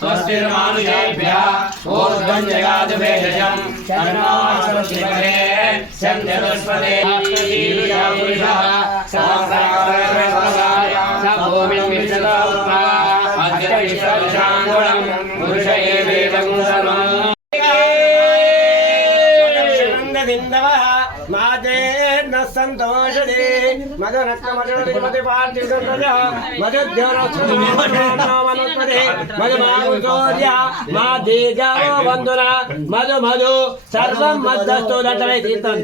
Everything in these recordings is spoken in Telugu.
स्वस्तिर्मानुषेभ्यः ऊर्ध्वं जगाद भेषजं तन्नो स्वस्तिपदे सन्ध्यदुष्पदे शीर्षः पुरुषः सहस्रावरवरसदाय भूमिं विश्वतो उत्पा अद्य विश्वशाङ्गुणं पुरुष एवेदं सर्वम् माजेन संतोषदे मदनक्कमजोदिमते पार्थिवदया मदध्यानोत्सवमनोमनोत्पदे मदमागुसोद्या मादेजावो वन्दना मधु मधु सर्वं मद्धस्तो दतरे तीर्थं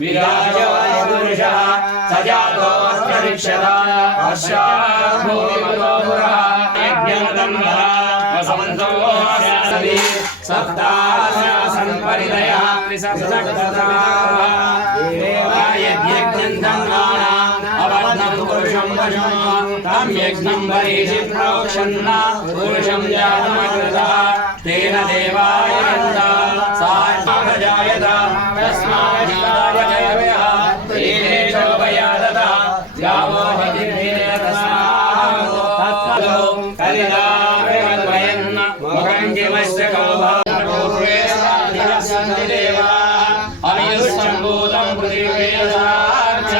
विराजवायुपुरुषः सजातोऽस्मरिक्षता वर्षाभूमिमतोपुरः यज्ञमतम्बः वसन्तोऽस्यासति सप्ताशासनपरिदयः त्रिसप्तशताः यज्ञन्तङ्गानाम् अवर्णं पुरुषं वशं तं यज्ञं वरीषि प्रोक्षन्न पुरुषं जातमकृतः तेन देवाय सायजायत तस्माज्जायः तेने शोभयादत गावो हतिर्भिरतस्मात् कलिदावयन् मुखं किमस्य कौभूर्वे देवा अमीयुष्टम्भूतं पृथिवीसाच्च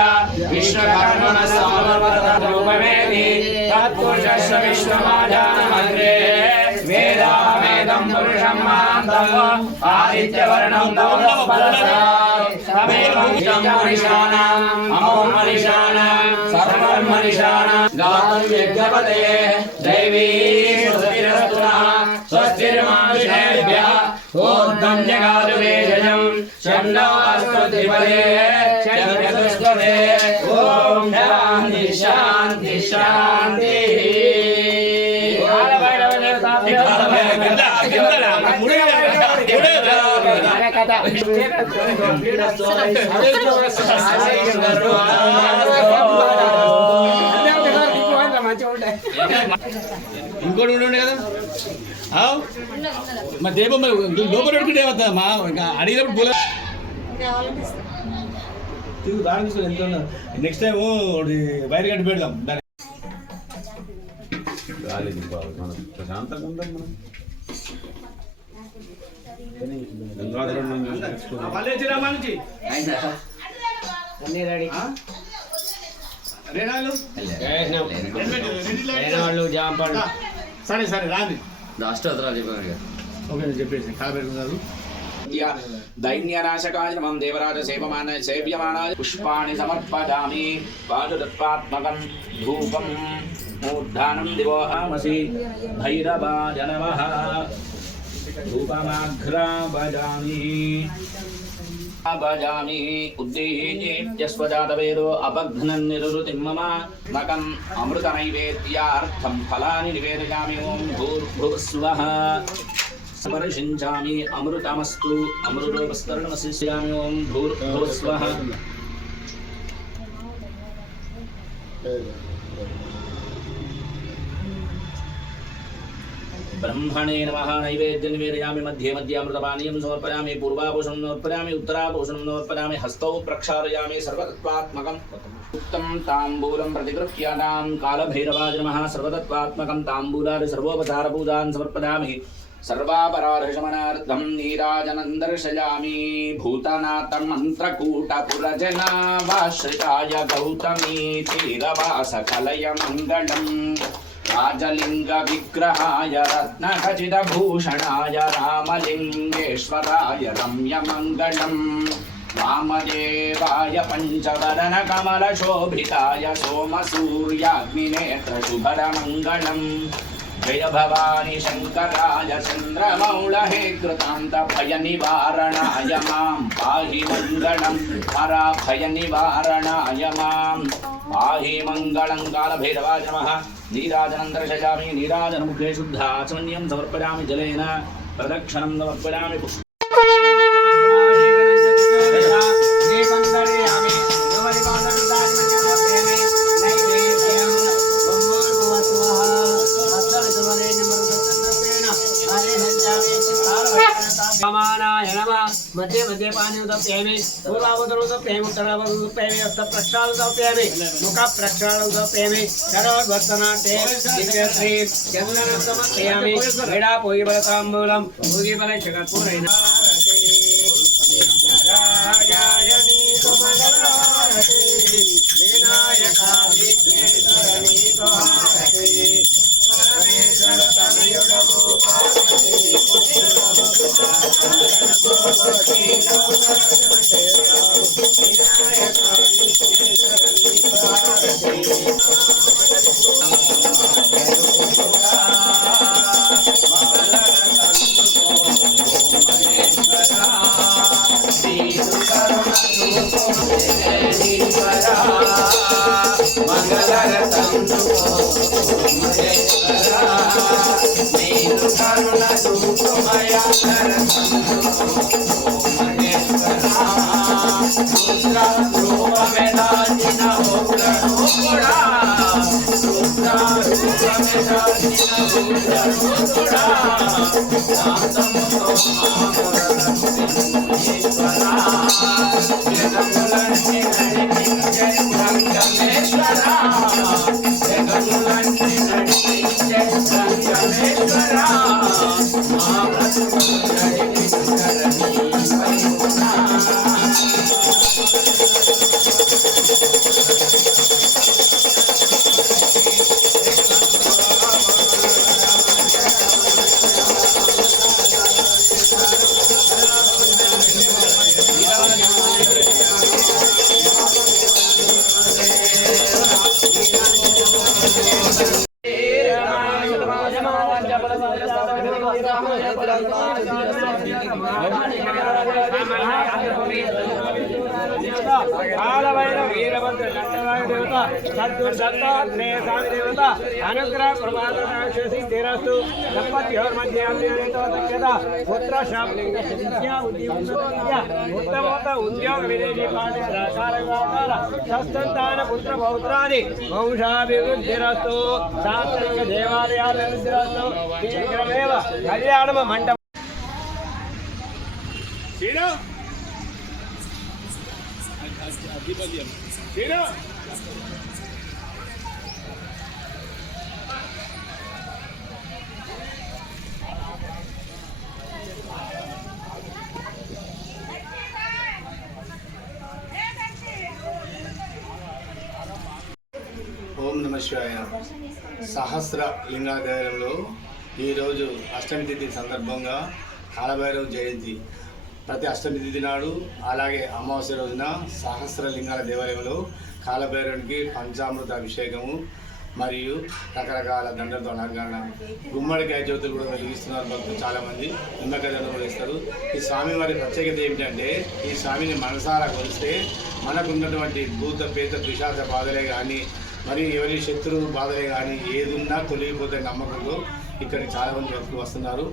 विश्वकर्मणः समवर्तरूपमेति तत्पुरुषस्य विश्वमाजानमग्रे वेदामेदं पुरुषं महान्तम् आदित्यवर्णं गातुं यज्ञपतये दैवी स्वस्तिरस्तुनः स्वस्तिर्मानुषेभ्यः ऊर्ध्वं जगातु भेषजं षण्णो स्वस्तिपदे षण्चतुष्पदे ॐ शान्ति शान्ति शान्तिः ఇంకోటి ఉండే కదా మా దీపం లోపల పెట్టుకుంటే మా అడిగినప్పుడు పూల ఎంత నెక్స్ట్ టైం బయట కట్టి పెడదాం మనం ప్రశాంతంగా ఉందాం మనం సరే సరే రాండి రాష్ట్రాలు చెప్పాను ఓకే చెప్పేసి కాదు दैन्यनाशकाय देवराज सेव्यमानाय पुष्पाणि समर्पयामि पादुदत्पात्मकं धूपं मूर्धानं दिवोहामसि भैरवाय नमः धूपमाघ्रापयामि भजामि उद्दीप्यस्वजातवेदो अपघ्नन् निरुतिं मम मकम् अमृतनैवेद्यार्थं फलानि निवेदयामि ॐ भूर्भुवस्वः समर्षिञ्चामि अमृतमस्तु अमृतोपस्तरणमशिष्यामि ॐ भूर्भुवस्वः ब्रह्मणे नमः नैवेद्यं निवेदयामि मध्ये मध्ये अमृतपानीयं समर्पयामि पूर्वाभूषणं समर्पयामि उत्तराभूषणं समर्पयामि हस्तौ प्रक्षालयामि सर्वतत्त्वात्मकम् उत्तम ताम्बूलं प्रतिगृह्यानां कालभैरवाय नमः सर्वतत्त्वात्मकं ताम्बूलादि सर्वोपचारपूजान् समर्पयामि सर्वापराधशमनार्थं नीराजनं दर्शयामि भूतनाथं मन्त्रकूटपुरजनावाश्रिताय गौतमी तीरवासकलय मङ्गलम् राजलिङ्गविग्रहाय रत्नखचितभूषणाय रामलिङ्गेश्वराय रम्यमङ्गलम् वामदेवाय पञ्चवदनकमलशोभिताय सोमसूर्याग्निनेत्रशुभरमङ्गलम् जय भवानी शङ्कराय चन्द्रमौळहे कृतान्त भयनिवारणाय मां पाहि मङ्गलं हरा भयनिवारणाय मां पाहि मङ्गलं कालभैरवाय नमः नीराजनं दर्शयामि नीराजनमुखे शुद्धाचमन्यं समर्पयामि जलेन प्रदक्षिणं समर्पयामि मध्य मध्य पानी उदप्यामि पूर्वावतरुदप्यामि उत्तरावतरुदप्यामि हस्तप्रक्षालुदप्यामि मुखप्रक्षालुदप्यामि करोद्वर्तनाट्ये दिव्यश्री चन्दनसमर्पयामि क्रीडा पूगिबलताम्बूलं पूगिबलैश्चकर्पूरेण राजायनी सुमङ्गलारति विनायका विघ्नेश्वरनी स्वाहारति परमेश्वर तनयुगभूपावति अनुग्रह प्रमादराशसिद्धिरस्तु दम्पत्योर्मध्ये पुत्र उत्तमोत्त उद्योग विदेशी सस्तंतान पुत्र पौत्रादि वंशाभिवृद्धिरस्तु सात्विक देवालयाभिवृद्धिरस्तु शीघ्रमेव कल्याणम मंडप ఓం నమ శివాయ. సహస్ర లింగాదేవాలయంలో ఈరోజు అష్టమి తిథి సందర్భంగా కాలభైరవ జయంతి. ప్రతి అష్టమి తిథి నాడు అలాగే అమావాస్య రోజున సహస్ర లింగాల దేవాలయంలో కాలభైరవునికి పంచామృత అభిషేకము మరియు రకరకాల దండలతో అలంకరణ, గుమ్మడికాయ జ్యోతులు కూడా వెలిగిస్తున్నారు భక్తులు చాలామంది. నిమ్మకాయ దండలు కూడా ఇస్తారు. ఈ స్వామి వారి ప్రత్యేకత ఏమిటంటే, ఈ స్వామిని మనసారా కొలిస్తే మనకున్నటువంటి భూత పేత పిశాచ బాధలే కానీ, మరియు ఎవరి శత్రువు బాధలే కానీ ఏదున్నా తొలగిపోతే నమ్మకంతో ఇక్కడికి చాలామంది భక్తులు వస్తున్నారు.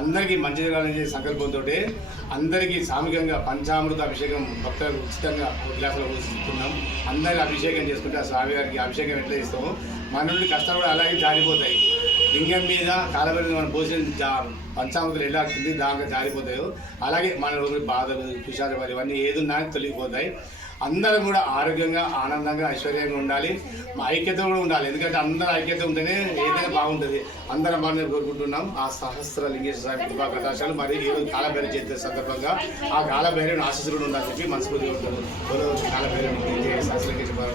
అందరికీ మంచి జరగాలనే సంకల్పంతో అందరికీ సామూహికంగా పంచామృత అభిషేకం భక్తులకు ఉచితంగా గ్లాసులో పోస్తున్నాం. అందరికీ అభిషేకం చేసుకుంటే ఆ స్వామి గారికి అభిషేకం ఎట్లా ఇస్తామో మన నుండి కష్టాలు కూడా అలాగే జారిపోతాయి. లింగం మీద కాలబెట్టి మనం పోసిన పంచామృతలు ఎలా కింది దాకా జారిపోతాయో అలాగే మన బాధలు పిశాచాలు ఇవన్నీ ఏదున్నా తొలగిపోతాయి. అందరం కూడా ఆరోగ్యంగా ఆనందంగా ఐశ్వర్యంగా ఉండాలి. మా ఐక్యత కూడా ఉండాలి. ఎందుకంటే అందరూ ఐక్యత ఉంటేనే ఏదైనా బాగుంటుంది. అందరం బాగానే కోరుకుంటున్నాం. ఆ సహస్ర లింగేశ్వర స్వామి కృపా కటాక్షాలు మరియు ఈరోజు కాలభైరవ జయంతి సందర్భంగా ఆ కాలభైరవుని ఆశీస్సులు ఉండాలని చెప్పి మనస్ఫూర్తిగా ఉంటారు. కాలభైరవుని సహస్ర లింగేశ్వర